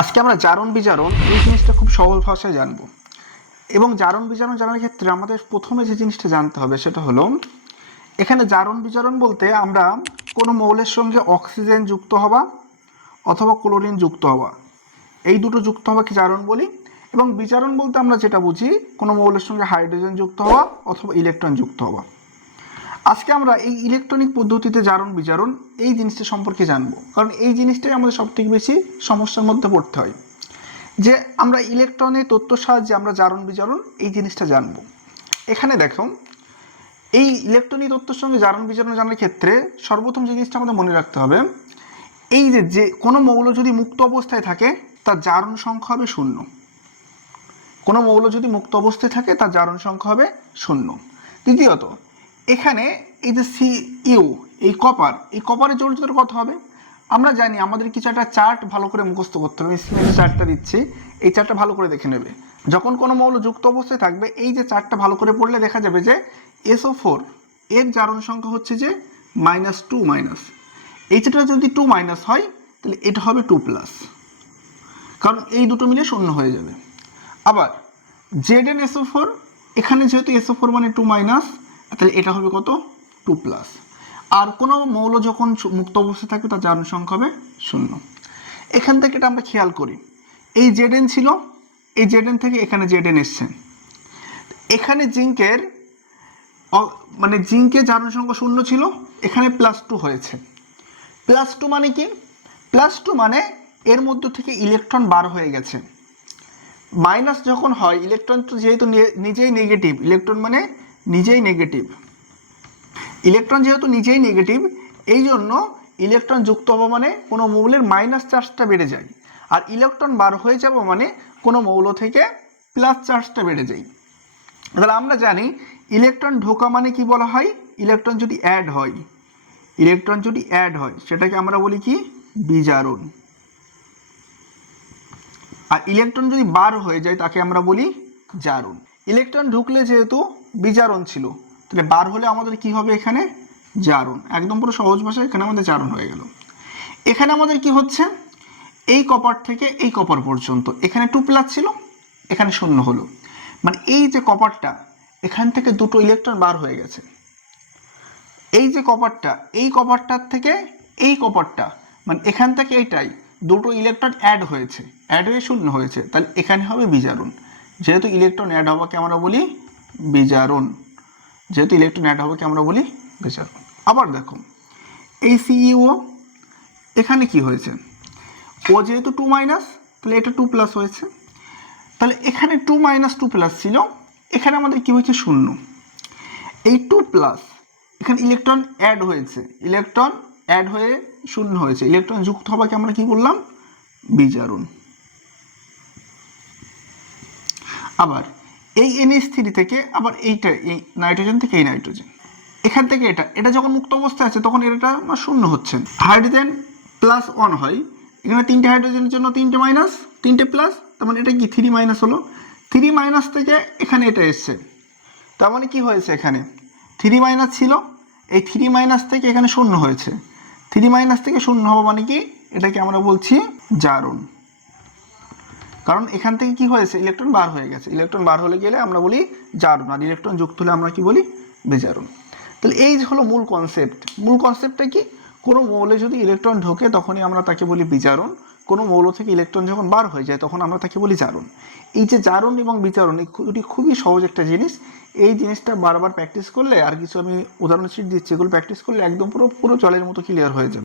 আজকে আমরা জারণ বিজারণ এই জিনিসটা খুব সহজ ভাষায় জানবো। এবং জারণ বিজারণ জানার ক্ষেত্রে আমাদের প্রথমে যে জিনিসটা জানতে হবে সেটা হলো, এখানে জারণ বিজারণ বলতে আমরা কোনো মৌলের সঙ্গে অক্সিজেন যুক্ত হওয়া অথবা ক্লোরিন যুক্ত হওয়া, এই দুটো যুক্ত হওয়াকে জারণ বলি। এবং বিজারণ বলতে আমরা যেটা বুঝি কোনো মৌলের সঙ্গে হাইড্রোজেন যুক্ত হওয়া অথবা ইলেকট্রন যুক্ত হওয়া। আজকে আমরা এই ইলেকট্রনিক পদ্ধতিতে জারণ বিজারণ এই জিনিসটা সম্পর্কে জানবো, কারণ এই জিনিসটাই আমাদের সবথেকে বেশি সমস্যার মধ্যে পড়তে হয়, যে আমরা ইলেকট্রনের তথ্যের সাহায্যে আমরা জারণ বিজারণ এই জিনিসটা জানবো। এখানে দেখো, এই ইলেকট্রনিক তথ্যের সঙ্গে জারণ বিজারণ জানার ক্ষেত্রে সর্বপ্রথম যে জিনিসটা আমাদের মনে রাখতে হবে, এই যে কোনো মৌল যদি মুক্ত অবস্থায় থাকে তার জারণ সংখ্যা হবে 0। কোনো মৌল যদি মুক্ত অবস্থায় থাকে তার জারণ সংখ্যা হবে 0। দ্বিতীয়ত, এখানে এই যে Cu এই কপারের যোজকের কত হবে আমরা জানি। আমাদের কিছু একটা চার্ট ভালো করে মুখস্থ করতে হবে। স্ক্রিনে চার্টটা দিচ্ছি, এই চার্টটা ভালো করে দেখে নেবে। যখন কোনো মৌল যুক্ত অবস্থায় থাকবে, এই যে চার্টটা ভালো করে পড়লে দেখা যাবে যে SO4 এর জারণ সংখ্যা হচ্ছে যে -2-। এইটা যদি 2- হয় তাহলে এটা হবে 2+, কারণ এই দুটো মিলে 0 হয়ে যাবে। আবার ZnSO4, এখানে যেহেতু SO4 মানে 2-, তাহলে এটা হবে কত 2+। আর কোনো মৌল যখন মুক্ত অবস্থায় থাকবে তার জারণ সংখ্যা হবে 0। এখান থেকে এটা আমরা খেয়াল করি, এই Zn ছিল, এই Zn থেকে এখানে Zn এসছে। এখানে জিঙ্কের জারণ সংখ্যা 0 ছিল, এখানে +2 হয়েছে। +2 মানে কি? +2 মানে এর মধ্য থেকে ইলেকট্রন বার হয়ে গেছে। মাইনাস যখন হয়, ইলেকট্রন তো যেহেতু নিজেই নেগেটিভ, ইলেকট্রন মানে নিজেই নেগেটিভ, ইলেকট্রন যেহেতু নিজেই নেগেটিভ, এই জন্য ইলেকট্রন যুক্ত হওয়া মানে কোনো মৌলের মাইনাস চার্জটা বেড়ে যায়, আর ইলেকট্রন বার হয়ে যাওয়া মানে কোনো মৌল থেকে প্লাস চার্জটা বেড়ে যায়। তাহলে আমরা জানি ইলেকট্রন ঢোকা মানে কি বলা হয়, ইলেকট্রন যদি অ্যাড হয় সেটাকে আমরা বলি কি বিজারণ। আর ইলেকট্রন যদি বার হয়ে যায় তাকে আমরা বলি জারণ। ইলেকট্রন ঢুকলে যেহেতু বিজারণ ছিল, তাহলে বার হলে আমাদের কি হবে এখানে জারণ। একদম পুরো সহজ ভাষায় এখানে আমাদের জারণ হয়ে গেল। এখানে আমাদের কি হচ্ছে, এই কপার থেকে এই কপার পর্যন্ত এখানে 2+ ছিল, এখানে 0 হলো, মানে এই যে কপারটা, এখান থেকে দুটো ইলেকট্রন বার হয়ে গেছে। এই যে কপারটা, এই কপারটার থেকে এই কপারটা, মানে এখান থেকে এইটাই দুটো ইলেকট্রন অ্যাড হয়ে 0 হয়েছে, তাহলে এখানে হবে বিজারণ। যেহেতু ইলেকট্রন অ্যাড হওয়াকে আমরা বলি বিজারণ, আবার দেখো, এই CeO এখানে কি হয়েছে, ও যেহেতু 2-, তাহলে এটা 2+ হয়েছে। তাহলে এখানে 2- 2+ ছিল, এখানে আমাদের কি হয়েছে 0। এই 2+, এখানে ইলেকট্রন অ্যাড হয়ে 0 হয়েছে। ইলেকট্রন যুক্ত হওয়াকে আমরা কি বললাম বিজারণ। আবার এই NH3 থেকে আবার এইটা, এই নাইট্রোজেন থেকে এই নাইট্রোজেন, এখান থেকে এটা যখন মুক্ত অবস্থায় আছে তখন এটা 0 হচ্ছে। হাইড্রোজেন +1 হয়, এখানে 3টে হাইড্রোজেনের জন্য 3টে মাইনাস 3টে প্লাস, তার মানে এটা কি 3- হলো। 3- থেকে এখানে এটা এসছে, তার মানে কি হয়েছে, এখানে 3- ছিল, এই 3- থেকে এখানে 0 হয়েছে। 3- থেকে 0 হওয়া মানে কি, এটাকে আমরা বলছি জারণ। কারণ এখান থেকে কি হয়েছে, ইলেকট্রন বার হয়ে গেছে। ইলেকট্রন বার হলে গেলে আমরা বলি জারণ, আর ইলেকট্রন যুক্ত হলে আমরা কি বলি বিজারণ। তাহলে এই হলো মূল কনসেপ্টটা কি, কোনো মৌলে যদি ইলেকট্রন ঢোকে তখনই আমরা তাকে বলি বিজারণ, কোনো মৌল থেকে ইলেকট্রন যখন বার হয়ে যায় তখন আমরা তাকে বলি জারণ। এই যে জারণ এবং বিজারণ, এটি খুবই সহজ একটা জিনিস। এই জিনিসটা বারবার প্র্যাকটিস করলে, আর কিছু আমি উদাহরণ শিট দিচ্ছি, এগুলো প্র্যাকটিস করলে একদম পুরো জলের মতো ক্লিয়ার হয়ে যাবে।